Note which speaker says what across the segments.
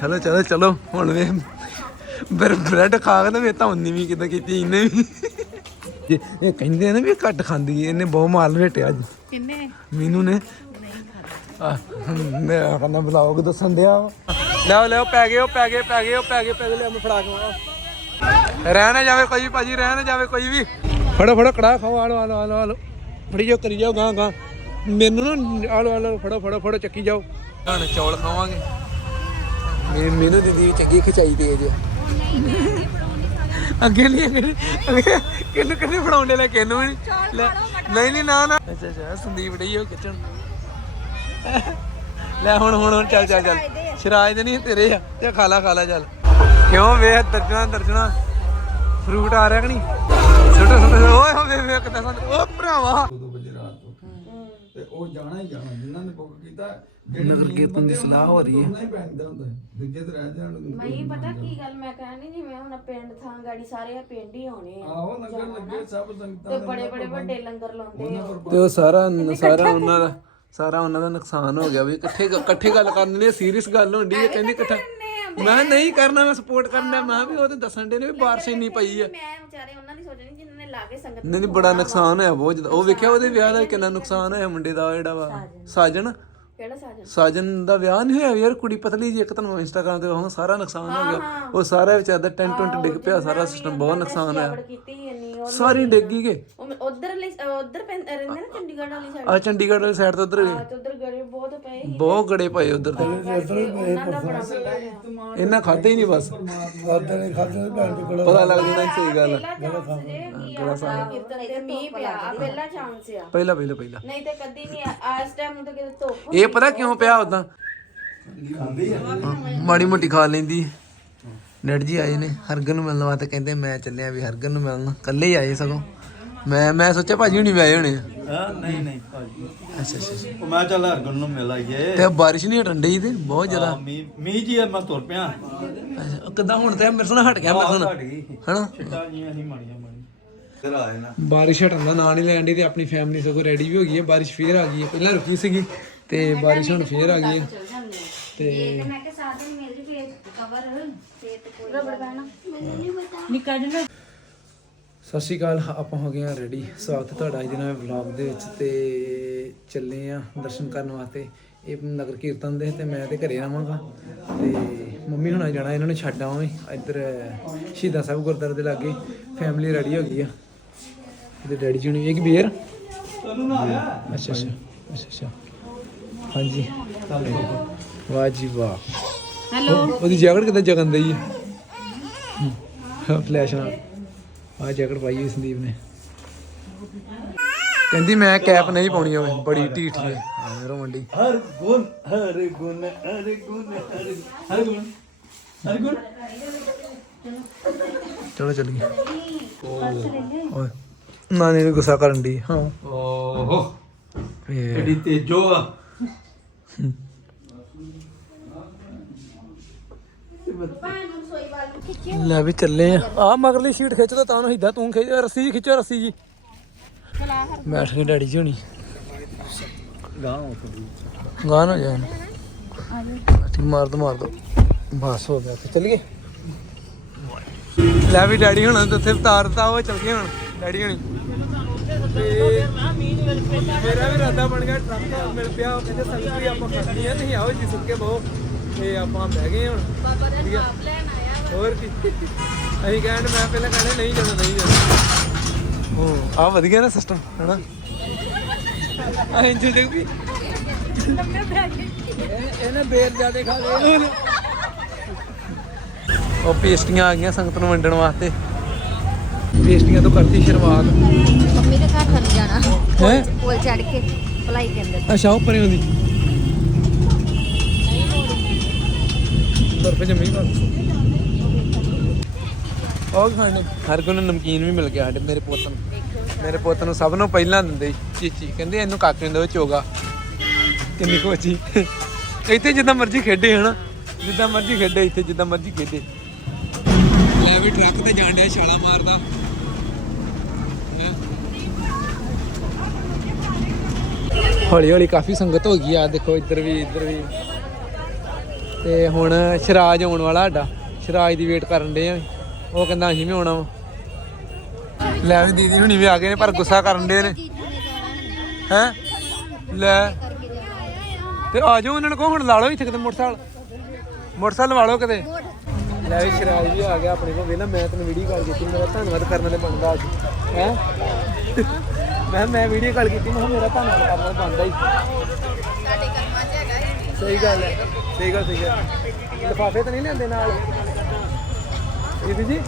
Speaker 1: ਚਲੋ ਚਲੋ ਚਲੋ ਹੁਣ ਵੇ ਬਰ ਬ੍ਰੈਡ ਖਾ ਕੇ ਨਾ ਵੇ ਤਾਂ ਉਨੀ ਵੀ ਕਿਦਾਂ ਕੀਤੀ ਇਹਨੇ ਵੀ। ਇਹ ਕਹਿੰਦੇ ਨਾ ਵੀ ਘੱਟ ਖਾਂਦੀ ਇਹਨੇ ਬਹੁਤ ਮਾਲ ਵੇਟਿਆ ਅੱਜ।
Speaker 2: ਕਿੰਨੇ?
Speaker 1: ਮੀਨੂ ਨੇ। ਮੈਂ ਕਹਿੰਦਾ ਬਲੌਗ ਦੱਸਣ ਦਿਆ ਵਾ। ਲਿਆਓ ਲਿਆਓ ਪੈ ਗਏ ਉਹ ਪੈ ਗਏ ਪੈ ਗਏ ਉਹ ਪੈ ਗਏ ਪੈ ਗਏ ਲਿਆ ਮੈਂ ਫੜਾ ਕੇ। ਰਹਿ ਨਾ ਜਾਵੇ ਕੋਈ ਵੀ ਭਾਜੀ ਰਹਿ ਨਾ ਜਾਵੇ ਕੋਈ ਵੀ। ਫੜੋ ਫੜੋ ਕੜਾ ਖਾਓ ਆਲੋ ਆਲੋ ਆਲੋ ਆਲੋ। ਫੜੀ ਜਾਓ ਕਰੀ ਜਾਓ ਗਾਂ ਗਾਂ ਮੈਨੂੰ ਨਾ ਆਲੋ ਆਲੋ ਫੜੋ ਫੜੋ ਫੜੋ ਚੱਕੀ ਜਾਓ। ਹੁਣ ਚੌਲ ਖਾਵਾਂਗੇ। ਮੇ ਮੈਨੂੰ ਦੀਦੀ ਚੰਗੀ ਖਿਚਾਈ ਦੇ ਜੇ। ਅੱਗੇ ਨਹੀਂ ਅੱਗੇ ਕਿੰਨੂੰ ਕਿੰਨੇ ਫੜਾਉਂਦੇ ਲੈ ਕਿੰਨੂੰ ਵੀ? ਨੀ। ਲੈ, ਨਹੀਂ ਨਹੀਂ ਨਾ ਨਾ। ਅੱਛਾ ਅੱਛਾ ਸੰਦੀਪ ਡਈ ਹੋ ਕਿਚਨ ਲੈ ਹੁਣ ਹੁਣ ਹੁਣ ਚੱਲ ਚੱਲ ਚੱਲ। ਸ਼ਰਾਜ ਦੇ ਨਹੀਂ ਤੇਰੇ ਆ। ਤੇ ਖਾਲਾ ਖਾਲਾ ਚੱਲ। ਕਿਉਂ ਵੇਖ ਦਰਜਣਾ ਦਰਜਣਾ ਫਰੂਟ ਆ ਰਿਹਾ ਕਿ ਨਹੀਂ ਛੋਟਾ ਛੋਟਾ ਓਏ ਹੋ ਵੇ ਕਿਦਾਂ ਓ ਭਰਾਵਾ।
Speaker 3: 2 ਵਜੇ ਰਾਤ ਤੋਂ ਤੇ ਉਹ ਜਾਣਾ ਹੀ ਜਾਣਾ ਜਿਨ੍ਹਾਂ ਨੇ ਬੁੱਕ ਕੀਤਾ
Speaker 1: ਨਗਰ ਕੀਰਤਨ ਦੀ ਸਲਾਹ ਹੋ ਰਹੀ ਹੈ।
Speaker 3: ਨਹੀਂ ਪੈਂਦਾ ਹੁੰਦਾ ਦੂਜੇ ਤੇ ਰਹਿ ਜਾਣ
Speaker 4: ਮਈ ਪਤਾ ਕੀ ਗੱਲ ਮੈਂ ਕਹਿਣੀ ਜਿਵੇਂ ਹੁਣ ਪਿੰਡ ਥਾਂ ਗਾੜੀ ਸਾਰੇ ਆ ਪਿੰਡ ਹੀ ਆਉਣੇ ਆ।
Speaker 3: ਆਹੋ ਲੰਗਰ ਲੱਗੇ ਸਭ ਸੰਗਤਾਂ
Speaker 4: ਤੇ ਬੜੇ ਬੜੇ ਵੱਡੇ ਲੰਗਰ ਲਾਉਂਦੇ ਆ।
Speaker 1: ਤੇ ਉਹ ਸਾਰਾ ਸਾਰਾ ਉਹਨਾਂ ਦਾ ਸਾਰਾ ਉਹਨਾਂ ਦਾ ਨੁਕਸਾਨ ਹੋ ਗਿਆ ਵੀ ਇਕੱਠੇ ਇਕੱਠੇ ਗੱਲ ਕਰਨੀ ਨੇ ਸੀਰੀਅਸ ਗੱਲ ਹੁੰਦੀ ਹੈ ਕਹਿੰਦੀ ਇਕੱਠਾ ਮੈਂ ਨਹੀਂ ਕਰਨਾ ਮੈਂ ਸਪੋਰਟ ਕਰਨਾ ਮੈਂ ਵੀ ਉਹ ਤੇ ਦੱਸਣ ਦੇ ਨੇ ਵੀ ਬਾਰਿਸ਼ ਇੰਨੀ ਪਈ ਆ।
Speaker 4: ਮੈਂ ਵਿਚਾਰੇ ਉਹਨਾਂ ਦੀ ਸੋਚਣੀ ਜਿਨ੍ਹਾਂ ਨੇ ਲਾ ਕੇ ਸੰਗਤ
Speaker 1: ਨਹੀਂ ਨਹੀਂ ਬੜਾ ਨੁਕਸਾਨ ਹੋਇਆ ਬਹੁਤ ਜ਼ਿਆਦਾ। ਉਹ ਵੇਖਿਆ ਉਹਦੇ ਵਿਆਹ ਦਾ ਕਿੰਨਾ ਨੁਕਸਾਨ ਹੋਇਆ ਮੁੰਡੇ ਦਾ ਜਿਹੜਾ ਵਾ ਸਾਜਨ।
Speaker 4: ਕਿਹੜਾ ਸਾਜਨ?
Speaker 1: ਸਾਜਨ ਦਾ ਵਿਆਹ ਨਹੀਂ ਹੋਇਆ ਯਾਰ ਕੁੜੀ ਪਤਲੀ ਜੀ ਇੱਕ ਤੁਹਾਨੂੰ ਇੰਸਟਾਗ੍ਰਾਮ ਤੇ ਉਹ ਸਾਰਾ ਨੁਕਸਾਨ ਹੋ ਗਿਆ। ਉਹ ਸਾਰਾ ਵਿਚਾਰ ਦਾ ਟੈਂਟ ਟੁੰਟ ਡਿੱਗ ਪਿਆ ਸਾਰਾ ਸਿਸਟਮ ਬਹੁਤ ਨੁਕਸਾਨ ਹੋਇਆ।
Speaker 4: ਕੀਤੀ ਉਹ
Speaker 1: ਸਾਰੀ ਡਿੱਗੀ ਗਏ
Speaker 4: ਉਧਰ ਲਈ ਉਧਰ ਰਹਿੰਦੇ ਨਾ ਚੰਡੀਗੜ੍ਹ ਵਾਲੀ ਸਾਈਡ
Speaker 1: ਆ ਚੰਡੀਗੜ੍ਹ ਵਾਲੀ ਸਾਈਡ ਤੋਂ ਉਧਰ
Speaker 4: ਤੇ ਉਧਰ ਗੜੇ ਬਹੁਤ ਪਏ ਸੀ
Speaker 1: ਬਹੁਤ ਗੜੇ ਪਏ ਉਧਰ ਤੇ
Speaker 4: ਉਹਨਾਂ ਦਾ ਬੜਾ ਮੁੰਡਾ ਹੋਇਆ
Speaker 1: ਇਹਨਾਂ ਖਾਦੇ ਹੀ ਨਹੀਂ ਬਸ।
Speaker 3: ਖਾਦੇ ਨੇ ਖਾਦੇ ਭੈਣ ਦੇ ਕੋਲ।
Speaker 1: ਪਤਾ ਲੱਗ ਜਾਂਦਾ ਸਹੀ ਗੱਲ।
Speaker 4: ਪਹਿਲਾ ਚਾਂਸ ਜੇ ਕੀ ਆ ਕੀਰਤਨ ਤੇ ਮੀਂਹ ਪਿਆ ਆਹ ਪਹਿਲਾ ਚਾਂਸ ਆ।
Speaker 1: ਪਹਿਲਾਂ ਪਹਿਲਾਂ ਪਹਿਲਾਂ।
Speaker 4: ਨਹੀਂ ਤੇ ਕਦੀ ਨਹੀਂ ਆ ਇਸ ਟਾਈਮ ਤਾਂ ਕਿਤੇ ਧੁੱਪ
Speaker 1: ਇਹ ਪਤਾ ਕਿਉਂ ਪਿਆ ਉਦਾਂ
Speaker 3: ਖਾਂਦੀ ਆ।
Speaker 1: ਮਾੜੀ ਮੋਟੀ ਖਾ ਲੈਂਦੀ। ਡੈਡ ਜੀ ਆਏ ਨੇ ਹਰਗਨ ਨੂੰ ਮਿਲਣ ਵਾਸਤੇ ਕਹਿੰਦੇ ਮੈਂ ਚੱਲਿਆ ਵੀ ਹਰਗਨ ਨੂੰ ਮਿਲਣ। ਇਕੱਲੇ ਹੀ ਆਏ ਸਗੋਂ। ਮੈਂ ਮੈਂ ਸੋਚਿਆ ਭਾਜੀ ਹੁਣੀ ਵੀ ਆਏ ਹੋਣੇ ਆ।
Speaker 5: ਹਾਂ ਨਹੀਂ ਨਹੀਂ ਭਾਜੀ।
Speaker 1: ਅੱਛਾ ਅੱਛਾ ਅੱਛਾ।
Speaker 5: ਉਹ ਮੈਂ ਚੱਲ ਹਰਗੁਣ ਨੂੰ ਮਿਲ ਆਈਏ।
Speaker 1: ਤੇ ਬਾਰਿਸ਼ ਨਹੀਂ ਹਟਣ ਡਈ ਤੇ? ਬਹੁਤ ਜ਼ਿਆਦਾ।
Speaker 5: ਮੀਂਹ ਮੀਂਹ ਜੀ ਆ, ਮੈਂ ਤੁਰ ਪਿਆ।
Speaker 1: ਅੱਛਾ ਉਹ ਕਿੱਦਾਂ ਹੁਣ ਤੇ ਮੇਰੇ ਸੁਣ ਹਟ ਗਿਆ ਮੇਰੇ ਸੁਣ
Speaker 5: ਘਟ ਗਈ।
Speaker 1: ਹਨਾ?
Speaker 5: ਛਿੱਟਾ ਜੀਆਂ ਅਸੀਂ ਮਾੜੀਆਂ ਮਾੜੀਆਂ। ਇੱਧਰ ਆਏ ਨਾ
Speaker 1: ਬਾਰਿਸ਼ ਹਟਣ ਦਾ ਨਾਂ ਨਹੀਂ ਲੈਣ ਦੀ ਤੇ ਆਪਣੀ ਫੈਮਿਲੀ ਸਗੋਂ ਰੈਡੀ ਵੀ ਹੋ ਗਈ ਹੈ ਬਾਰਿਸ਼ ਫੇਰ ਆ ਗਈ ਹੈ। ਪਹਿਲਾਂ ਰੁਕੀ ਸੀਗੀ ਤੇ ਬਾਰਿਸ਼ ਹੁਣ ਫੇਰ ਆ ਗਈ ਹੈ। ਤੇ
Speaker 4: ਮੈਂ ਕਿ ਸਾਧਨ ਮਿਲ ਜਵੇ ਕਵਰ ਤੇ ਕੋਈ ਰਬੜ ਪੈਣਾ।
Speaker 2: ਨਿੱਕਾ ਜਿਹਾ
Speaker 1: ਸਤਿ ਸ਼੍ਰੀ ਅਕਾਲ ਆਪਾਂ ਹੋ ਗਏ ਆ ਰੈਡੀ ਸਵਾਗਤ ਹੈ ਤੁਹਾਡਾ ਅੱਜ ਦੇ ਨਵੇਂ ਵਲੌਗ ਦੇ ਵਿੱਚ ਤੇ ਚੱਲੇ ਆ ਦਰਸ਼ਨ ਕਰਨ ਵਾਸਤੇ। ਇਹ ਨਗਰ ਕੀਰਤਨ ਦੇ ਤੇ ਮੈਂ ਤੇ ਘਰੇ ਰਵਾਂਗਾ ਤੇ ਮੰਮੀ ਹੁਣਾਂ ਜਾਣਾ ਇਹਨਾਂ ਨੂੰ ਛੱਡ ਆਵਾਂ ਇੱਧਰ ਸ਼ਹੀਦਾਂ ਸਾਹਿਬ ਗੁਰਦੁਆਰੇ ਦੇ ਲਾਗੇ ਫੈਮਿਲੀ ਰੈਡੀ ਹੋ ਗਈ ਆ। ਤੇ ਡੈਡੀ ਜੀ ਨੂੰ ਇੱਕ ਬੀਅਰ ਅੱਛਾ ਅੱਛਾ ਅੱਛਾ ਅੱਛਾ। ਹਾਂਜੀ। ਵਾਹ ਜੀ ਵਾਹ। ਹੈਲੋ। ਉਹਦੀ ਜੈਕਟ ਕਿੱਦਾਂ ਜਗਨ ਦਈ ਹੈ ਫਲੈਸ਼ ਨਾਲ। ਆ ਜੈਕਟ ਪਾਈ ਹੋਈ ਸੰਦੀਪ ਨੇ। ਕਹਿੰਦੀ ਮੈਂ ਕੈਪ ਨਹੀਂ ਪਾਉਣੀ ਹੋਵੇ ਬੜੀ ਢੀਠ ਹੈ ਆ ਮੇਰੋ ਮੰਡੀ।
Speaker 5: ਹਰ ਗੁਣ ਹਰ ਗੁਣ ਹਰ ਗੁਣ ਹਰ ਹਰ ਗੁਣ ਹਰ ਗੁਣ।
Speaker 1: ਚਲੋ ਚੱਲੀਏ। ਓਏ ਨਾਨੀ ਨੂੰ ਗੁੱਸਾ ਕਰਨ ਦੀ ਹਾਂ।
Speaker 5: ਓਹੋ।
Speaker 1: ਫੇਰ।
Speaker 5: ਐਡੀ ਤੇਜੋ ਆ।
Speaker 1: ਲੈ ਵੀ ਚੱਲੇ ਆ। ਆ ਮਗਰਲੀ ਸ਼ੀਟ ਖਿੱਚ ਦੋ ਤਾਂ ਨੂੰ ਹਿੱਦਾ ਤੂੰ ਖਿੱਚ ਰੱਸੀ ਜੀ ਖਿੱਚੋ ਰੱਸੀ ਜੀ। ਬੈਠ ਕੇ ਡੈਡੀ ਜੀ ਹੋਣੀ।
Speaker 5: ਗਾਂ
Speaker 1: ਗਾਣ ਹੋ ਜਾਣ। ਠੀਕ ਮਾਰ ਦੋ ਮਾਰ ਦੋ। ਬਸ ਹੋ ਗਿਆ ਚੱਲੀਏ। ਲੈ ਵੀ ਡੈਡੀ ਹੁਣ ਤੇ ਉੱਥੇ ਉਤਾਰਤਾ ਉਹ ਚੱਲ ਗਏ ਹੁਣ ਡੈਡੀ ਹੁਣੀ। ਤੇ ਮੇਰਾ ਵੀ ਇਰਾਦਾ ਬਣ ਗਿਆ ਟਰੱਕ ਮਿਲ ਪਿਆ ਉਹ ਕਹਿੰਦੇ ਸੰਗਤ ਵੀ ਆਪਾਂ ਖੜਨੀ ਆ ਤੁਸੀਂ ਆਓ ਜੀ ਸੁੱਕ ਕੇ ਬਹੁ। ਤੇ ਆਪਾਂ ਬਹਿ ਗਏ ਹੁਣ। ਹੋਰ ਕੀ? ਅਸੀਂ ਕਹਿਣ ਮੈਂ ਪਹਿਲਾਂ ਕਹਿੰਦੇ ਨਹੀਂ ਜਾਣਾ ਨਹੀਂ ਜਾਣਾ। ਉਹ ਆ ਵਧੀਆ ਨਾ ਸਿਸਟਮ ਹੈਨਾ? ਅਸੀਂ ਜੀ ਜਗ ਵੀ ਇਹਨੇ ਬੇਰ ਜਿਆਦੇ ਖਾ ਲਏ। ਉਹ ਪੇਸਟੀਆਂ ਆ ਗਈਆਂ ਸੰਗਤ ਨੂੰ ਵੰਡਣ ਵਾਸਤੇ। ਪੇਸਟੀਆਂ ਤੋਂ ਕਰਤੀ ਸ਼ੁਰੂਆਤ।
Speaker 6: ਮੰਮੀ ਦੇ ਘਰ ਖੜ ਜਾਣਾ।
Speaker 1: ਹੈ?
Speaker 6: ਕੋਲ ਚੜ ਕੇ ਭਲਾਈ ਕਹਿੰਦੇ
Speaker 1: ਅੱਛਾ ਉੱਪਰ ਹੀ ਹੁੰਦੀ ਬਰਫ ਜੰਮੀ ਬਾ ਉਹ ਖਾਣੇ। ਹਰ ਕੋਈ ਨੂੰ ਨਮਕੀਨ ਵੀ ਮਿਲ ਗਿਆ ਸਾਡੇ, ਮੇਰੇ ਪੁੱਤ ਨੂੰ। ਮੇਰੇ ਪੁੱਤ ਨੂੰ ਸਭ ਨੂੰ ਪਹਿਲਾਂ ਦਿੰਦੇ ਚੀਚੀ। ਕਹਿੰਦੇ ਇਹਨੂੰ ਕਾਕੇ ਨੂੰ ਦਿਓ ਚੋਗਾ। ਕਿੰਨੀ ਖੋਚੀ ਇੱਥੇ ਜਿੱਦਾਂ ਮਰਜ਼ੀ ਖੇਡੇ, ਹਨਾ? ਜਿੱਦਾਂ ਮਰਜ਼ੀ ਖੇਡੇ, ਇੱਥੇ ਜਿੱਦਾਂ ਮਰਜ਼ੀ ਖੇਡੇ। ਲੈ ਵੀ ਟਰੱਕ ਤੇ ਜਾਣ ਡਿਆ ਛਾਲਾ ਮਾਰਦਾ। ਹੌਲੀ ਹੌਲੀ ਕਾਫੀ ਸੰਗਤ ਹੋ ਗਈ ਆ। ਦੇਖੋ, ਇੱਧਰ ਵੀ ਇੱਧਰ ਵੀ। ਤੇ ਹੁਣ ਸ਼ਰਾਜ ਆਉਣ ਵਾਲਾ ਸਾਡਾ। ਸ਼ਰਾਜ ਦੀ ਵੇਟ ਕਰਨ ਦੇ ਆ ਉਹ ਕਹਿੰਦਾ ਅਸੀਂ ਵੀ ਆਉਣਾ ਵਾ। ਲੈ ਵੀ ਦੀਦੀ ਹੁਣੀ ਵੀ ਆ ਗਏ ਨੇ, ਪਰ ਗੁੱਸਾ ਕਰਨ ਦੇ ਨੇ। ਹੈ? ਲੈ। ਤੇ ਆ ਜਾਓ ਉਹਨਾਂ ਨੂੰ ਕਹੋ, ਹੁਣ ਲਾ ਲਓ ਇੱਥੇ ਕਿਤੇ ਮੋਟਰਸਾਈਕਲ। ਮੋਟਰਸਾਈਕਲ ਵਾ ਲਓ ਕਿਤੇ। ਲੈ ਵੀ ਸ਼ਰਾਜ ਵੀ ਆ ਗਿਆ ਆਪਣੇ ਕੋਲ। ਵੇਲਾ ਮੈਂ ਤੈਨੂੰ ਵੀਡੀਓ ਕਾਲ ਕੀਤੀ ਮੇਰਾ ਧੰਨਵਾਦ ਕਰਨ ਵਾਲੇ ਬਣਦਾ ਅੱਜ। ਹੈ? ਮੈਂ ਮੈਂ ਵੀਡੀਓ ਕਾਲ ਕੀਤੀ, ਮੈਂ ਕਿਹਾ ਮੇਰਾ ਧੰਨਵਾਦ ਕਰਨ ਵਾਲਾ ਬਣਦਾ ਹੀ। ਸਹੀ ਗੱਲ ਹੈ ਸਹੀ ਗੱਲ ਸਹੀ ਗੱਲ। ਲਿਫਾਫੇ ਤਾਂ ਨਹੀਂ ਲੈਂਦੇ ਨਾਲ? ਦੀਦੀ ਜੀ?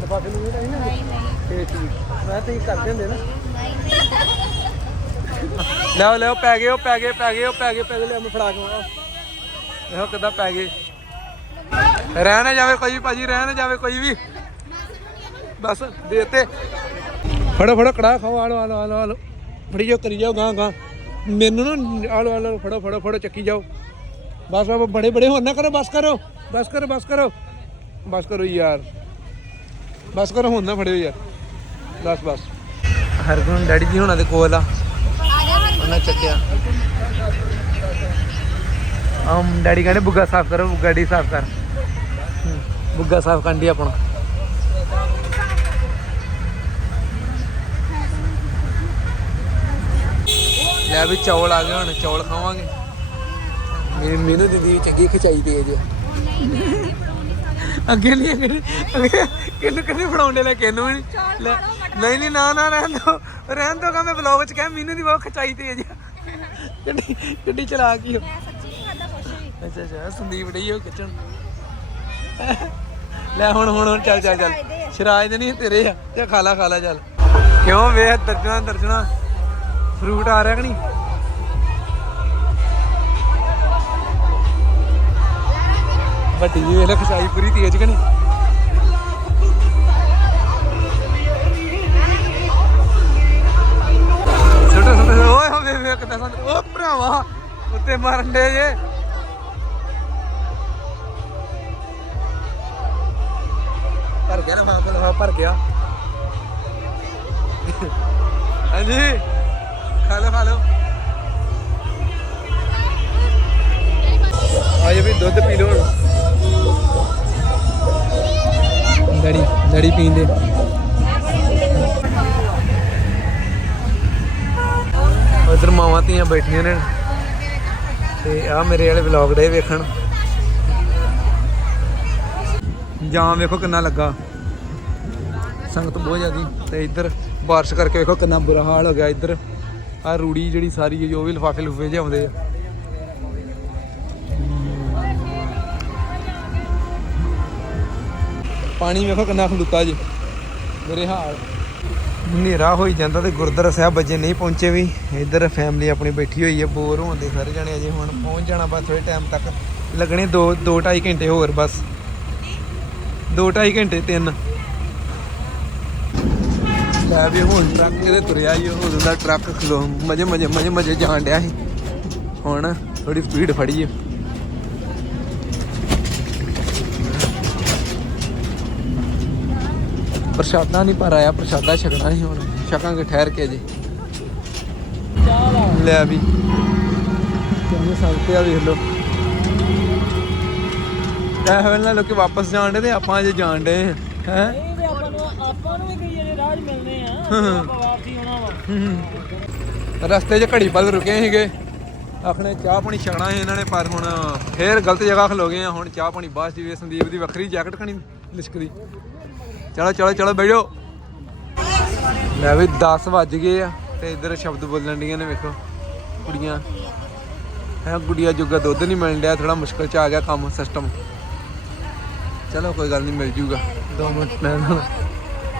Speaker 1: ਲਿਫਾਫੇ ਨੂੰ ਨਹੀਂ ਲੈਂਦੇ? ਤੇ ਠੀਕ ਮੈਂ ਤੇ ਕਰ ਦਿੰਦੇ ਨਾ? ਲਿਆਓ ਲਿਆਓ ਪੈ ਗਏ ਉਹ ਪੈ ਗਏ ਪੈ ਗਏ ਉਹ ਪੈ ਗਏ ਪੈ ਗਏ ਲੈ ਮੈਂ ਫੜਾ ਕੇ ਆਵਾਂ। ਦੇਖੋ ਕਿੱਦਾਂ ਪੈ ਗਏ। ਰਹਿ ਨਾ ਜਾਵੇ ਕੋਈ ਭਾਜੀ ਰਹਿ ਨਾ ਜਾਵੇ ਕੋਈ ਵੀ। ਬਸ ਦੇਤੇ ਫੜੋ ਫੜੋ ਕੜਾ ਖਾਓ ਆਲੋ ਆਲੋ ਆਲੋ ਆਲੋ। ਫੜੀ ਜਾਓ ਕਰੀ ਜਾਓ ਗਾਂ ਗਾਂ ਮੈਨੂੰ ਨਾ ਆਲੋ ਆਲੋ ਫੜੋ ਫੜੋ ਫੜੋ, ਚੱਕੀ ਜਾਓ। ਬਸ ਬਸ, ਬੜੇ ਬੜੇ ਹੋਰ ਨਾ ਕਰੋ, ਬਸ ਕਰੋ ਬਸ ਕਰੋ ਬਸ ਕਰੋ। ਬਸ ਕਰੋ ਯਾਰ। ਬਸ ਕਰੋ, ਹੁਣ ਨਾ ਫੜਿਓ ਯਾਰ। ਬਸ ਬਸ। ਹਰਗੁਣ ਡੈਡੀ ਜੀ ਹੁਣਾਂ ਦੇ ਕੋਲ ਆ। ਉਹਨਾਂ ਚੱਕਿਆ। ਆਮ ਡੈਡੀ ਕਹਿੰਦੇ, ਬੁੱਗਾ ਸਾਫ਼ ਕਰੋ ਗੱਡੀ ਸਾਫ਼ ਕਰ। ਬੁੱਗਾ ਸਾਫ਼ ਕਰਨ ਦੀ ਆਪਣਾ। ਲੈ ਵੀ ਚੌਲ ਆ ਗਏ ਹੁਣ ਚੌਲ ਖਾਵਾਂਗੇ। ਮੇਰੇ ਮੈਨੂੰ ਦੀਦੀ ਚੰਗੀ ਖਿਚਾਈ ਦੇ ਜੇ ਅੱਗੇ ਨਹੀਂ ਅੱਗੇ ਅੱਗੇ ਕਿੰਨੂੰ ਕਿੰਨੇ ਫੜਾਉਂਦੇ ਲੈ ਕਿੰਨੂੰ ਵੀ ਨਹੀਂ ਨਹੀਂ ਨਹੀਂ ਨਾ ਨਾ ਰਹਿਣ ਦੋ ਰਹਿਣ ਦੋ ਕਾ ਮੈਂ ਵਲੌਗ ਚ ਕਹਿ ਮੈਨੂੰ ਦੀ ਬਹੁਤ ਖਿਚਾਈ ਤੇਜ ਗੱਡੀ ਗੱਡੀ ਚਲਾ ਕੀ ਹੋ ਅੱਛਾ ਅੱਛਾ ਸੰਦੀਪ ਡਈ ਹੋ ਲੈ ਹੁਣ ਹੁਣ ਹੁਣ ਚੱਲ ਚੱਲ ਚੱਲ। ਸ਼ਰਾਜ ਦੇ ਨਹੀਂ ਤੇਰੇ ਆ। ਤੇ ਖਾ ਲਾ ਖਾ ਲਾ ਚੱਲ। ਕਿਉਂ ਵੇਖ ਦਰਜਣਾ ਦਰਜਣਾ ਫਰੂਟ ਆ ਰਿਹਾ ਕਿ ਨਹੀਂ? ਵੱਡੀ ਜੀ ਵੇਲੇ ਖਸਾਈ ਪੂਰੀ ਤੇਜ਼ ਕਿ ਨਹੀਂ? ਛੋਟਾ ਛੋਟਾ ਓਏ ਹੋਵੇ ਵੇ ਕਿਦਾਂ ਸੰਦ ਓ ਭਰਾਵਾ ਉੱਤੇ ਮਾਰਨ ਦੇ ਜੇ। ਭਰ ਗਿਆ ਨਾ ਮਾਂ ਭਰ ਗਿਆ। ਹਾਂਜੀ। ਖਾ ਲਓ ਖਾ ਲਓ। ਆਜੋ ਵੀ ਦੁੱਧ ਪੀ ਲਓ ਪੀਂਦੇ। ਉਧਰ ਮਾਵਾਂ ਧੀਆਂ ਬੈਠੀਆਂ ਨੇ। ਤੇ ਆ ਮੇਰੇ ਵਾਲੇ ਵਲੌਗ ਦੇ ਵੇਖਣ। ਜਾਮ ਵੇਖੋ ਕਿੰਨਾ ਲੱਗਾ। ਸੰਗਤ ਬਹੁਤ ਜ਼ਿਆਦੀ। ਤੇ ਇੱਧਰ ਬਾਰਿਸ਼ ਕਰਕੇ ਵੇਖੋ ਕਿੰਨਾ ਬੁਰਾ ਹਾਲ ਹੋ ਗਿਆ ਇੱਧਰ। ਆ ਰੂੜੀ ਜਿਹੜੀ ਸਾਰੀ ਹੈ ਜੋ ਵੀ ਲਿਫਾਫੇ ਲੁਫੇ ਜਿਹੇ ਆਉਂਦੇ ਆ। ਪਾਣੀ ਵੇਖੋ ਕਿੰਨਾ ਖਲੁੱਤਾ ਜੀ, ਮੇਰੇ ਹਾਲ। ਹਨੇਰਾ ਹੋਈ ਜਾਂਦਾ ਤੇ ਗੁਰਦੁਆਰਾ ਸਾਹਿਬ ਬੱਜੇ ਨਹੀਂ ਪਹੁੰਚੇ ਵੀ। ਇੱਧਰ ਫੈਮਿਲੀ ਆਪਣੀ ਬੈਠੀ ਹੋਈ ਹੈ ਬੋਰ ਹੋਣ ਦੇ ਸਾਰੇ ਜਣੇ ਅਜੇ ਹੁਣ ਪਹੁੰਚ ਜਾਣਾ ਬਸ ਥੋੜੇ ਟਾਈਮ ਤੱਕ। ਲੱਗਣੇ 2 2 2.5 ਘੰਟੇ ਹੋਰ ਬਸ। 2 2.5 ਘੰਟੇ, ਤਿੰਨ। ਲੈ ਵੀ ਹੁਣ ਟਰੱਕ ਕਿਤੇ ਤੁਰਿਆ ਹੀ ਉਦੋਂ ਦਾ ਟਰੱਕ ਖਲੋ, ਮਜੇ ਮਜੇ ਮਜੇ ਮਜੇ ਜਾਣ ਡਿਆ ਸੀ। ਹੁਣ ਥੋੜੀ ਸਪੀਡ ਫੜੀ ਪ੍ਰਸ਼ਾਦਾ ਨਹੀਂ ਪਰ ਆਇਆ, ਪ੍ਰਸ਼ਾਦਾ ਛਕਣਾ ਸੀ ਹੁਣ। ਛਕਾਂਗੇ ਠਹਿਰ ਕੇ ਜੀ ਲੈ ਵੀ। ਕਿੰਨੇ ਸੰਗਤੇ ਆ ਵੇਖ ਲਓ। ਇਹ ਵੇਲੇ ਲੋਕੀ ਵਾਪਸ ਜਾਣ ਦੇ ਤੇ ਆਪਾਂ ਅਜੇ ਜਾਣ ਦੇ ਹੈ?
Speaker 5: ਆਪਾਂ ਨੂੰ ਆਪਾਂ ਨੂੰ ਵੀ ਕਈ ਜਿਹੜੇ ਰਾਜ ਮਿਲਨੇ ਵਾਪਸੀ ਆਉਣਾ ਵਾ
Speaker 1: ਰਸਤੇ 'ਚ ਘੜੀ ਪਲ ਰੁਕੇ ਸੀਗੇ। ਆਖਣੇ ਚਾਹ ਪਾਣੀ ਛਕਣਾ ਸੀ ਇਹਨਾਂ ਨੇ, ਪਰ ਹੁਣ ਫੇਰ ਗਲਤ ਜਗ੍ਹਾ ਖਲੋ ਗਏ ਆ। ਹੁਣ ਚਾਹ ਪਾਣੀ ਬਾਅਦ 'ਚ ਵੀ, ਸੰਦੀਪ ਦੀ ਵੱਖਰੀ ਜੈਕਟ ਕਣੀ ਲਿਸ਼ਕਦੀ। ਚਲੋ ਚਲੋ ਚਲੋ ਬੈਠੋ ਲੈ ਵੀ 10 ਵੱਜ ਗਏ ਆ ਤੇ ਇੱਧਰ ਸ਼ਬਦ ਬੋਲਣ ਡੀਆਂ ਨੇ, ਵੇਖੋ। ਕੁੜੀਆਂ। ਹੈ ਗੁੜੀਆ ਜੁਗਾ ਦੁੱਧ ਨਹੀਂ ਮਿਲਣ ਡਿਆ ਥੋੜਾ ਮੁਸ਼ਕਲ ਚ ਆ ਗਿਆ ਕੰਮ ਸਿਸਟਮ ਚਲੋ, ਕੋਈ ਗੱਲ ਨਹੀਂ ਮਿਲ ਜੂਗਾ। 2 ਮਿੰਟ, ਮੈਂ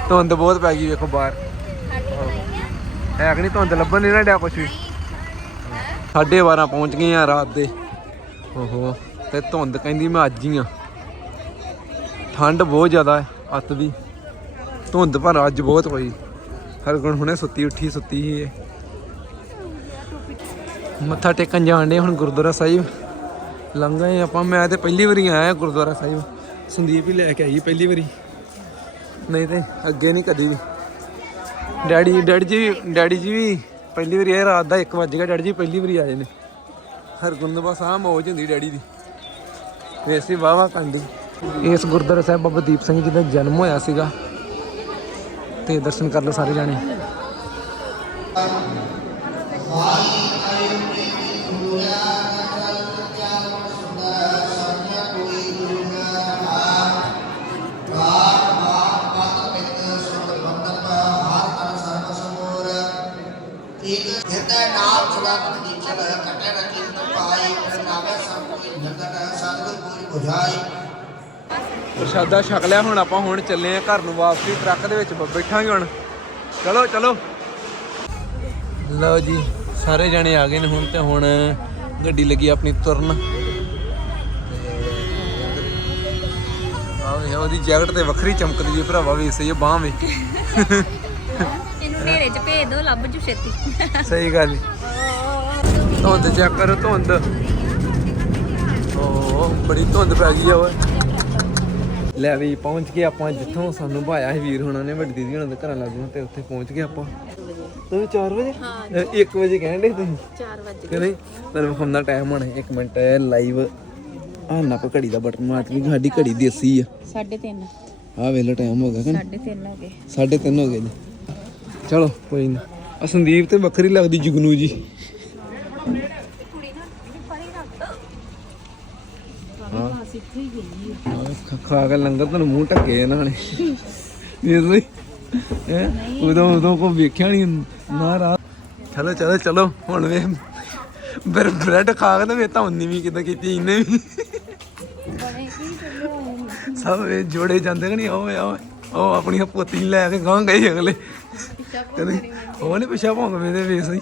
Speaker 1: ਧੁੰਦ ਬਹੁਤ ਪੈ ਗਈ, ਵੇਖੋ, ਬਾਹਰ। ਹੈ ਕਿ ਨਹੀਂ? ਧੁੰਦ ਲੱਭਣ ਨਹੀਂ ਨਾ ਡਿਆ ਕੁਛ ਵੀ। ਸਾਢੇ 12 ਪਹੁੰਚ ਗਏ ਆ ਰਾਤ ਦੇ। ਓਹੋ, ਤੇ ਧੁੰਦ ਕਹਿੰਦੀ ਮੈਂ ਅੱਜ ਹੀ ਆ। ਠੰਡ ਬਹੁਤ ਜ਼ਿਆਦਾ ਹੈ, ਅੱਤ ਦੀ। ਧੁੰਦ ਪਰ ਅੱਜ ਬਹੁਤ ਹੋਈ। ਹਰਗੁਣ ਹੁਣੇ ਸੁੱਤੀ ਉੱਠੀ, ਸੁੱਤੀ ਹੀ ਇਹ ਮੱਥਾ ਟੇਕਣ ਜਾਣ ਦੇ ਹੁਣ ਗੁਰਦੁਆਰਾ ਸਾਹਿਬ। ਲੰਘ ਗਏ ਆਪਾਂ, ਮੈਂ ਤੇ ਪਹਿਲੀ ਵਾਰੀ ਆਇਆ ਗੁਰਦੁਆਰਾ ਸਾਹਿਬ। ਸੰਦੀਪ ਹੀ ਲੈ ਕੇ ਆਈ ਪਹਿਲੀ ਵਾਰੀ। ਨਹੀਂ ਤੇ ਅੱਗੇ ਨਹੀਂ ਕਦੀ ਵੀ। ਡੈਡੀ ਡੈਡੀ ਜੀ ਵੀ- ਡੈਡੀ ਜੀ ਵੀ ਪਹਿਲੀ ਵਾਰੀ ਇਹ ਰਾਤ ਦਾ 1 ਵਜ ਗਿਆ, ਡੈਡੀ ਜੀ ਪਹਿਲੀ ਵਾਰੀ ਆਏ ਨੇ। ਹਰਗੁਣ ਨੂੰ ਬਸ ਆ ਮੌਜ ਹੁੰਦੀ ਡੈਡੀ ਦੀ। ਵੈਸੇ ਵਾਵਾ ਕੰਡੀ ਇਸ ਗੁਰਦੁਆਰਾ ਸਾਹਿਬ ਬਾਬਾ ਦੀਪ ਸਿੰਘ ਜੀ ਦਾ ਜਨਮ ਹੋਇਆ ਸੀਗਾ। ਤੇ ਦਰਸ਼ਨ ਕਰ ਲਓ ਸਾਰੇ ਜਾਣੇ।
Speaker 7: ਹਿਰਦੈ ਨਾਮ ਸੁਗਤ ਦੀਚਲ ਕਟੈ ਨ ਕੀਰਤ ਪਾਈ ਫਿਰ ਸਭ ਕੋਈ ਜਗਤ ਸਤਿਗੁਰ ਪੂਰੀ ਬੁਝਾਈ
Speaker 1: ਪ੍ਰਸ਼ਾਦਾ ਛਕ ਲਿਆ, ਹੁਣ ਆਪਾਂ ਹੁਣ ਚੱਲੇ ਆ ਘਰ ਨੂੰ ਵਾਪਸੀ, ਟਰੱਕ ਦੇ ਵਿੱਚ ਬੈਠਾਂਗੇ ਹੁਣ। ਚਲੋ ਚਲੋ। ਲਓ ਜੀ, ਸਾਰੇ ਜਣੇ ਆ ਗਏ ਨੇ ਹੁਣ ਤੇ ਹੁਣ ਗੱਡੀ ਲੱਗੀ ਆਪਣੀ ਤੁਰਨ। ਆਹ ਉਹਦੀ ਜੈਕਟ ਤੇ ਵੱਖਰੀ ਚਮਕਦੀ ਜੀ ਭਰਾਵਾ ਵੀ ਸਹੀ ਬਾਹ ਵੇ
Speaker 6: ਇਹਨੂੰ ਨੇਰੇ 'ਚ ਭੇਜ ਦੋ ਲੱਭ ਜੂ ਛੇਤੀ।
Speaker 1: ਸਹੀ ਗੱਲ। ਧੁੰਦ ਚੈੱਕ ਕਰੋ ਧੁੰਦ। ਓ ਬੜੀ ਧੁੰਦ ਪੈ ਗਈ ਆ ਓਏ। ਲੈ ਵੀ ਪਹੁੰਚ ਗਏ ਆਪਾਂ ਜਿੱਥੋਂ ਸਾਨੂੰ ਭਾਇਆ ਸੀ ਵੀਰ ਹੁਣਾਂ ਨੇ ਵੱਡੀ ਦੀਦੀ ਹੁਣਾਂ ਦੇ ਘਰਾਂ ਲੱਗੂ ਤੇ ਉੱਥੇ ਪਹੁੰਚ ਗਏ ਆਪਾਂ। ਤੁਸੀਂ 4 ਵਜੇ? ਹਾਂ 1 ਵਜੇ ਕਹਿਣ ਦੇ ਤੁਸੀਂ? 4 ਵਜੇ ਕਿ ਨਹੀਂ? ਤੁਹਾਨੂੰ ਵਿਖਾਉਣਾ ਟਾਈਮ ਹੋਣਾ 1 ਮਿੰਟ ਲਾਈਵ ਆ ਨਾ ਘੜੀ ਦਾ ਬਟਨ ਮਾਰਨੀ ਸਾਡੀ ਘੜੀ ਦੇਸੀ ਆ।
Speaker 6: 3:30
Speaker 1: ਆ ਵੇਲੇ ਟਾਈਮ ਹੋ ਗਿਆ ਕਿ ਨਹੀਂ?
Speaker 6: 3:30 ਹੋ ਗਏ।
Speaker 1: ਸਾਢੇ ਤਿੰਨ ਹੋ ਗਏ ਜੀ। ਚਲੋ, ਕੋਈ ਨਾ। ਆ ਸੰਦੀਪ ਤੇ ਵੱਖਰੀ ਲੱਗਦੀ ਜੁਗਨੂ ਜੀ। ਹਾਂ। ਖਾ- ਕੇ ਲੰਗਰ ਤੁਹਾਨੂੰ ਮੂੰਹ ਢੱਕੇ ਇਹਨਾਂ ਨੇ। ਇਹ ਲਈ ਉਦੋਂ ਉਦੋਂ ਕੋ ਵੇਖਿਆ ਨਹੀਂ ਨਾ ਰਾਤ। ਚਲੋ ਚਲੋ ਚਲੋ, ਹੁਣ ਵੇ ਬਰ ਬ੍ਰੈਡ ਖਾ ਕੇ ਤੇ ਵੇ ਤਾਂ ਉਨੀ ਵੀ ਕਿਦਾਂ ਕੀਤੀ ਇਹਨੇ ਵੀ। ਸਭ ਇਹ ਜੋੜੇ ਜਾਂਦੇ ਕਿ ਨਹੀਂ? ਓਏ ਓਏ ਉਹ ਆਪਣੀ ਪੋਤੀ ਲੈ ਕੇ ਗਾਂ ਗਏ ਅਗਲੇ। ਕਹਿੰਦੇ ਉਹ ਨਹੀਂ ਪਿਛਾ ਮੇਰੇ ਵੇਸ ਹੀ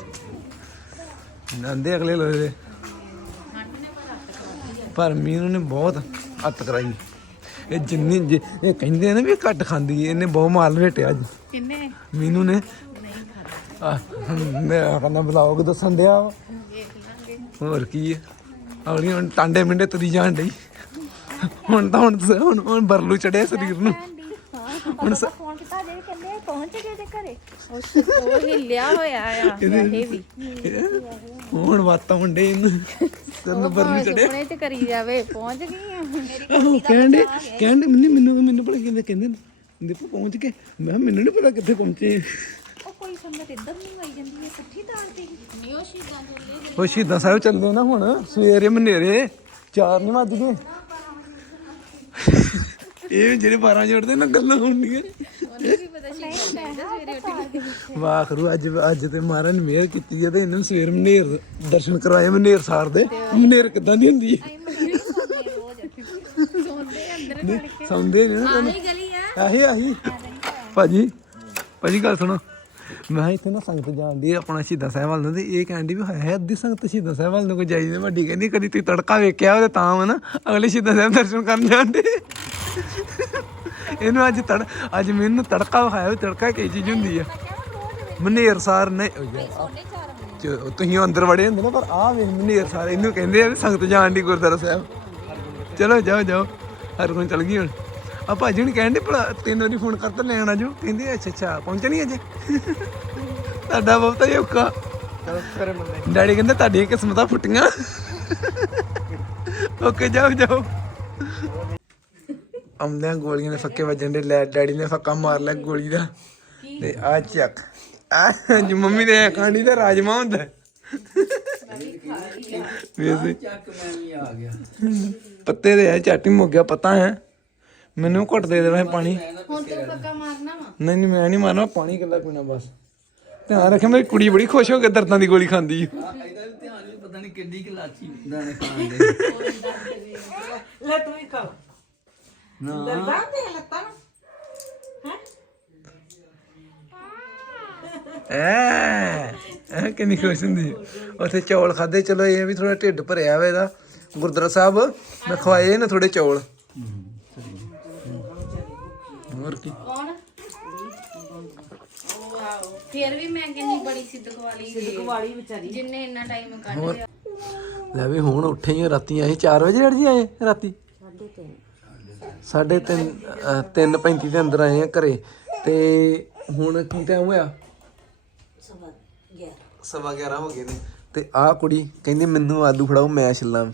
Speaker 1: ਨੰਦੇ ਅਗਲੇ ਲੋਏ ਦੇ। ਪਰ ਮੀਨੂ ਨੇ ਬਹੁਤ ਹੱਤ ਕਰਾਈ। ਇਹ ਜਿੰਨੀ ਜਿ- ਇਹ ਕਹਿੰਦੇ ਨਾ ਵੀ ਘੱਟ ਖਾਂਦੀ ਇਹਨੇ ਬਹੁਤ ਮਾਲ ਵੇਟਿਆ ਅੱਜ।
Speaker 6: ਕਿੰਨੇ?
Speaker 1: ਮੀਨੂ ਨੇ। ਆ ਮੈਂ ਕਹਿੰਦਾ ਬਲੌਗ ਦੱਸਣ ਦਿਆ। ਹੋਰ ਕੀ ਹੈ ਅਗਲੀ ਹੁਣ ਟਾਂਡੇ ਮਿੰਡੇ ਤੁਰੀ ਜਾਣ ਡਈ। ਹੁਣ ਤਾਂ ਹੁਣ ਹੁਣ ਹੁਣ ਬਰਲੂ ਚੜਿਆ ਸਰੀਰ ਨੂੰ। ਹੁਣ ਸ-
Speaker 6: ਫੋਨ ਕੀਤਾ ਜੇ ਕਹਿੰਦੇ ਪਹੁੰਚ ਗਏ ਜੇ ਘਰੇ। ਉਹ ਉਹ ਹਿੱਲਿਆ ਹੋਇਆ ਆ ਵੈਸੇ ਵੀ।
Speaker 1: ਹੁਣ ਵਾਤਾਂ ਮੁੰਡੇ ਇਹਨੂੰ। ਤੈਨੂੰ ਬਰਲੂ ਚੜਿਆ।
Speaker 6: ਸੁਪਨੇ 'ਚ ਕਰੀ ਜਾਵੇ ਪਹੁੰਚ ਗਈ ਆ। ਮੇਰੀ
Speaker 1: ਆਹੋ ਕਹਿੰਦੇ ਕਹਿੰਦੇ ਮੈਨੂੰ ਮੈਨੂੰ ਮੈਨੂੰ ਭਲਾ ਕਹਿੰਦੇ ਕਹਿੰਦੇ ਦੀਪੂ ਪਹੁੰਚ ਕੇ ਮੈਂ ਕਿਹਾ ਮੈਨੂੰ ਨਹੀਂ ਪਤਾ ਕਿੱਥੇ ਪਹੁੰਚੇ।
Speaker 6: ਉਹ ਕੋਈ ਸੰਗਤ ਇੱਧਰ ਨਹੀਂ ਆਈ ਜਾਂਦੀ ਹੈ ਸੱਠੀ ਤਾਰ ਤੇ ਨਹੀਂ ਉਹ ਸ਼ੀਦਾਂ ਚੱਲੇ
Speaker 1: ਉਹ ਸ਼ਹੀਦਾਂ ਸਾਹਿਬ ਚੱਲਦੇ ਨਾ ਹੁਣ ਸਵੇਰੇ ਮਨੇਰੇ 4 ਨਹੀਂ ਵੱਜ ਗਏ। ਇਹ ਜਿਹੜੇ 12 ਜੁੜਦੇ ਨਾ ਗੱਲਾਂ ਹੁੰਦੀਆਂ
Speaker 6: ਉਹਨੂੰ ਵੀ ਪਤਾ ਸ਼ੀਦਾਂ ਚਾਹੀਦਾ ਸਵੇਰੇ ਉੱਠ ਕੇ
Speaker 1: ਵਾਹ ਖਰੂ ਅੱਜ ਅੱਜ ਤੇ ਮਹਾਰਾਜ ਨੇ ਮਿਹਰ ਕੀਤੀ ਹੈ ਤੇ ਇਹਨੂੰ ਸਵੇਰ ਮਨੇਰ ਦਰਸ਼ਨ ਕਰਵਾਏ ਮਨੇਰ ਸਾਰ ਦੇ। ਮਨੇਰ ਕਿੱਦਾਂ ਦੀ ਹੁੰਦੀ ਹੈ ਨਹੀਂ, ਸੌਂਦੇ ਨੇ ਨਾ ਤੈਨੂੰ
Speaker 6: ਗਲੀ ਆ।
Speaker 1: ਆਹੀ ਆਹੀ। ਭਾਜੀ ਭਾਜੀ ਗੱਲ ਸੁਣੋ। ਮੈਂ ਕਿਹਾ ਇੱਥੇ ਨਾ ਸੰਗਤ ਜਾਂਦੀ ਆਪਣਾ ਸ਼ਹੀਦਾਂ ਸਾਹਿਬ ਵੱਲ ਨੂੰ ਤੇ ਇਹ ਕਹਿੰਦੀ ਵੀ ਹੈ ਅੱਧੀ ਸੰਗਤ ਸ਼ਹੀਦਾਂ ਸਾਹਿਬ ਵੱਲ ਨੂੰ ਕੋਈ ਜਾਈਦੀ ਵੱਡੀ। ਕਹਿੰਦੀ ਕਦੀ ਤੁਸੀਂ ਤੜਕਾ ਵੇਖਿਆ ਉਹਦੇ ਤਾਂ ਵਾ ਨਾ ਅਗਲੇ ਸ਼ਹੀਦਾਂ ਸਾਹਿਬ ਦਰਸ਼ਨ ਕਰਨ ਜਾਂਦੇ ਇਹਨੂੰ ਅੱਜ ਤੜ ਅੱਜ ਮੈਨੂੰ ਤੜਕਾ ਵਿਖਾਇਆ ਵੀ ਤੜਕਾ ਕੀ ਚੀਜ਼ ਹੁੰਦੀ ਹੈ ਮਨੇਰ ਸਾਰ ਨੇ ਤੁਸੀਂ ਅੰਦਰ ਵੜੇ ਹੁੰਦੇ ਨਾ ਪਰ ਆ ਵੇ ਮਨੇਰ ਸਾਰ ਇਹਨੂੰ ਕਹਿੰਦੇ ਆ ਵੀ ਸੰਗਤ ਜਾਣ ਦੀ ਗੁਰਦੁਆਰਾ ਸਾਹਿਬ। ਚਲੋ ਜਾਓ ਜਾਓ। ਹਰ ਕੋਈ ਚਲ ਗਈ ਹੁਣ। ਆ ਭਾਜੀ ਨੂੰ ਕਹਿੰਦੇ ਭਲਾ ਤਿੰਨ ਵਾਰੀ ਫੋਨ ਕਰਤਾ ਲੈਣ ਆਜੋ ਕਹਿੰਦੇ ਅੱਛਾ ਅੱਛਾ ਪਹੁੰਚਣੀ ਅਜੇ? ਤੁਹਾਡਾ ਬਹੁਤਾ ਹੀ ਔਖਾ। ਡੈਡੀ ਕਹਿੰਦੇ ਤੁਹਾਡੀਆਂ ਕਿਸਮਤਾਂ ਫੁੱਟੀਆਂ। ਓਕੇ ਜਾਓ ਜਾਓ। ਆਉਂਦਿਆਂ ਗੋਲੀਆਂ ਦੇ ਫੱਕੇ ਵੱਜਣ ਦੇ ਲੈ ਡੈਡੀ ਨੇ ਫੱਕਾ ਮਾਰ ਲਿਆ ਗੋਲੀ ਦਾ। ਤੇ ਆ ਚੱਕ। ਆ ਜੀ ਮੰਮੀ ਦੇ ਖਾਂਡੀ ਦਾ ਰਾਜਮਾ ਹੁੰਦਾ। ਹੈ। ਵੈਸੇ
Speaker 3: ਚੱਕ ਮੈਂ ਵੀ ਆ ਗਿਆ।
Speaker 1: ਪੱਤੇ ਦੇ ਆ ਚਾਟੀ ਮੁੱਕ ਗਿਆ ਪਤਾ ਹੈ। ਮੈਨੂੰ ਘੁੱਟ ਦੇ ਦੇ ਵੈਸੇ ਪਾਣੀ।
Speaker 6: ਹੁਣ ਤੇ ਪੱਕਾ ਮਾਰਨਾ ਵਾ?
Speaker 1: ਨਹੀਂ ਨਹੀਂ ਮੈਂ ਨਹੀਂ ਮਾਰਨਾ ਪਾਣੀ ਕਿੱਲਾ ਪੀਣਾ ਬਸ। ਧਿਆਨ ਰੱਖਿਆ ਮੇਰੀ ਕੁੜੀ ਬੜੀ ਖੁਸ਼ ਹੋ ਕੇ ਦਰਦਾਂ ਦੀ ਗੋਲੀ ਖਾਂਦੀ ਹੈ
Speaker 3: ਆ ਇਹਦਾ ਵੀ ਧਿਆਨ ਨਹੀਂ ਪਤਾ ਨਹੀਂ ਕਿੰਨੀ ਕਿ ਲਾਚੀ ਦਾਣੇ ਖਾਣ ਦੇ।
Speaker 5: ਲੈ ਤੂੰ ਹੀ ਖਾ। ਦਰਦਾਂ ਤੇ ਲੱਤਾਂ ਨੂੰ
Speaker 1: ਐ ਐ ਕਿੰਨੀ ਖੁਸ਼ ਹੁੰਦੀ। ਉੱਥੇ ਚੌਲ ਖਾਦੇ ਚਲੋ ਇਹ ਵੀ ਥੋੜਾ ਢਿੱਡ ਭਰਿਆ ਵਾ ਇਹਦਾ ਗੁਰਦੁਆਰਾ ਸਾਹਿਬ ਮੈਂ ਖਵਾਏ ਨੇ ਥੋੜੇ ਚੌਲ ਹੋਰ ਕੀ
Speaker 4: ਕੌਣ ਫਿਰ ਵੀ ਮੈਂ ਕਿੰਨੀ ਬੜੀ ਸਿੱਧਕ ਵਾਲੀ
Speaker 5: ਵਾਲੀ ਵਿਚਾਰੀ
Speaker 4: ਜਿੰਨੇ ਇੰਨਾ ਟਾਈਮ ਕੱਢ ਲਿਆ
Speaker 1: ਲੈ ਵੀ ਹੁਣ ਉੱਠੇ ਹੀ ਰਾਤੀ ਆਏ 4 ਵਜੇ ਡੈਡੀ ਜੀ ਆਏ ਰਾਤੀ 3:30 3:35 ਦੇ ਅੰਦਰ ਆਏ ਆ ਘਰੇ ਤੇ ਹੁਣ ਕੀ ਟਾਈਮ ਹੋਇਆ? ਸਵਾ 11 ਹੋ ਗਏ ਨੇ। ਤੇ ਆਹ ਕੁੜੀ ਕਹਿੰਦੀ ਮੈਨੂੰ ਆਲੂ ਫੜਾਓ ਮੈਂ ਛਿੱਲਾਂ।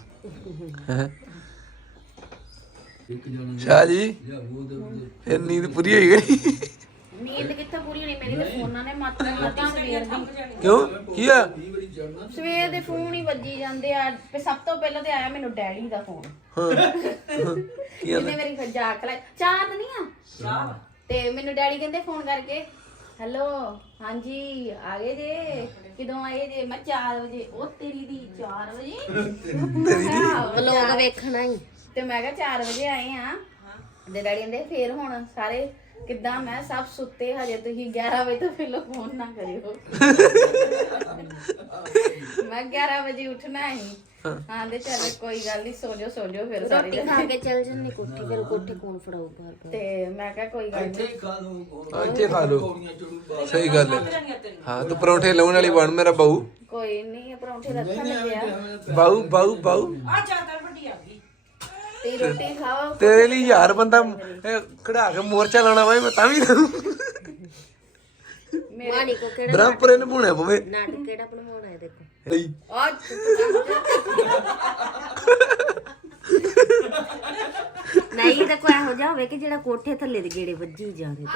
Speaker 1: ਹੈ? ਸ਼ਾਹ ਜੀ ਫਿਰ ਨੀਂਦ ਪੂਰੀ ਹੋਈ ਗਈ।
Speaker 4: ਨੀਂਦ ਕਿੱਥੇ ਪੂਰੀ ਹੋਣੀ? ਮੇਰੀ ਤੇ ਫੋਨਾਂ ਨੇ ਮਾਤਰਾ ਲੱਗੀ ਸਵੇਰ ਦੀ।
Speaker 1: ਕਿਉਂ? ਕੀ ਆ?
Speaker 4: ਸਵੇਰ ਦੇ ਫੋਨ ਹੀ ਵੱਜੀ ਜਾਂਦੇ ਆ। ਤੇ ਸਭ ਤੋਂ ਪਹਿਲਾਂ ਤੇ ਆਇਆ ਮੈਨੂੰ ਡੈਡੀ ਦਾ ਫੋਨ।
Speaker 1: ਕੀ ਆ
Speaker 4: ਜਿਹਨੇ ਮੇਰੀ ਮਜ਼ਾਕ ਲਾਈ ਚਾਹ ਤਾਂ ਨਹੀਂ ਆ? ਤੇ ਮੈਨੂੰ ਡੈਡੀ ਕਹਿੰਦੇ ਫੋਨ ਕਰਕੇ ਹੈਲੋ ਹਾਂਜੀ ਆ ਗਏ ਜੇ? ਕਿਦੋਂ ਆਏ ਜੇ? ਮੈਂ 4 ਵਜੇ। ਉਹ ਤੇਰੀ ਦੀ 4 ਵਜੇ? ਵਲੋਗ ਵੇਖਣਾ ਹੀ। ਤੇ ਮੈਂ ਕਿਹਾ 4 ਵਜੇ ਆਏ ਆ? ਤੇ ਡੈਡੀ ਕਹਿੰਦੇ ਫੇਰ ਹੁਣ ਸਾਰੇ ਕਿੱਦਾਂ ਮੈਂ ਸਭ ਸੁੱਤੇ ਹਜੇ ਤੁਸੀਂ 11 ਵਜੇ ਤੋਂ ਪਹਿਲਾਂ ਫੋਨ ਨਾ ਕਰਿਓ। ਮੈਂ 11 ਵਜੇ ਉੱਠਣਾ ਹੀ। ਹਾਂ। ਤੇ ਚੱਲ ਕੋਈ ਗੱਲ ਨਹੀਂ ਸੋ ਜਾਓ ਸੋ ਜਾਓ ਫਿਰ ਸਾਰੇ
Speaker 2: ਰੋਟੀ ਖਾ ਕੇ ਚੱਲ ਜੰਨੀ ਕੋਠੀ ਫਿਰ ਕੋਠੇ ਕੌਣ ਫੜਾਊਗਾ
Speaker 4: ਤੇ ਮੈਂ ਕਿਹਾ ਕੋਈ ਗੱਲ ਨਹੀਂ
Speaker 3: ਇੱਥੇ ਖਾ ਲਓ।
Speaker 1: ਸਹੀ ਗੱਲ ਹੈ। ਹਾਂ ਤੂੰ ਪਰੌਂਠੇ ਲਾਉਣ ਵਾਲੀ ਬਣ ਮੇਰਾ ਬਾਊ।
Speaker 4: ਕੋਈ ਨਹੀਂ ਪਰੌਂਠੇ ਰੱਖਣ ਲੱਗਿਆ।
Speaker 1: ਬਾਊ ਬਾਊ ਬਾਊ।
Speaker 4: ਤੇ ਰੋਟੀ ਖਾਓ
Speaker 1: ਤੇਰੇ ਲਈ ਯਾਰ ਬੰਦਾ ਇਹ ਖੜਾ ਕੇ ਮੋਰਚਾ ਲਾਉਣਾ ਵਾ ਮੈਂ ਤਾਂ ਵੀ।
Speaker 2: ਮਾਣੀ ਕੋ ਕਿਹੜਾ
Speaker 1: ਬ੍ਰਹਮਪੁਰੇ ਨਿਭਾਉਣਾ ਪਵੇ।
Speaker 2: ਨਾਟਕ ਕਿਹੜਾ ਬਣਵਾਉਣਾ ਹੈ ਦੇਖੋ
Speaker 4: ਆ
Speaker 2: ਨਹੀਂ ਦੇਖੋ ਇਹੋ ਜਿਹਾ ਹੋਵੇ ਕਿ ਜਿਹੜਾ ਕੋਠੇ ਥੱਲੇ ਦੇ ਗੇੜੇ ਵੱਜੀ ਜਾਵੇ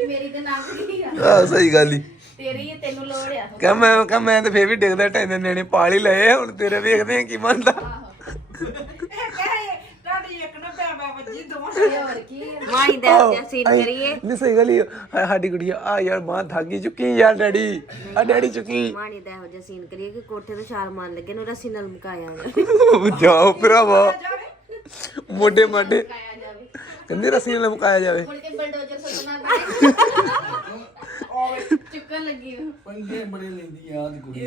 Speaker 4: ਮੇਰੀ ਤੇ ਗਈ ਆ।
Speaker 1: ਆ ਸਹੀ ਗੱਲ ਹੀ
Speaker 4: ਤੇਰੀ ਤੈਨੂੰ ਲੋੜ ਆ।
Speaker 1: ਕਹ ਮੈਂ ਕਹ ਮੈਂ ਤੇ ਫੇਰ ਵੀ ਡਿੱਗਦਾ ਟੈਂਦੇ ਨੇਣੇ ਪਾਲ ਹੀ ਲਏ ਆ, ਹੁਣ ਤੇਰੇ ਵੇਖਦੇ ਆ ਕੀ ਬਣਦਾ।
Speaker 4: ਤੇ ਹੋਰ ਕੀ ਆ?
Speaker 2: ਮਾਣੀ ਦਾ ਜਿਹਾ ਸੀਨ ਕਰੀਏ।
Speaker 1: ਨਹੀਂ ਸਹੀ ਗੱਲ ਹੀ ਆ। ਹਾਏ, ਸਾਡੀ ਕੁੜੀ ਆ ਯਾਰ ਮਾਂ ਥੱਕੀ ਚੁੱਕੀ ਯਾਰ ਡੈਡੀ। ਆ ਡੈਡੀ ਚੁੱਕੀ।
Speaker 2: ਮਾਣੀ ਦਾ ਇਹੋ ਜਿਹਾ ਸੀਨ ਕਰੀਏ ਕਿ ਕੋਠੇ ਤੋਂ ਛਾਲ ਮਾਰਨ ਲੱਗੇ ਨੂੰ ਰੱਸੀ ਨਾਲ ਮੁਕਾਇਆ
Speaker 1: ਜਾਓ ਭਰਾਵਾ। ਮੋਢੇ ਮਾਡੇ ਕਹਿੰਦੇ ਰਸੀ ਨਾਲ ਮੁਕਾਇਆ ਜਾਵੇ।
Speaker 4: ਮੁੜ ਕੇ ਬਲਡੋਜ਼ਰ ਸੁੱਟਣਾ ਚੁੱਕਣ ਲੱਗੀ ਉਹ।
Speaker 3: ਪੰਗੇ ਬੜੇ ਲੈਂਦੀ ਆ ਆਹ ਕੁੜੀ